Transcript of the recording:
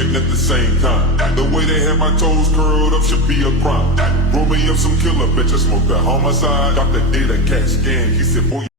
drinking at the same time. The way they had my toes curled up should be a crime. Roll me up some killer bitch, I smoked a homicide. Got the data CAT scan, he said, boy,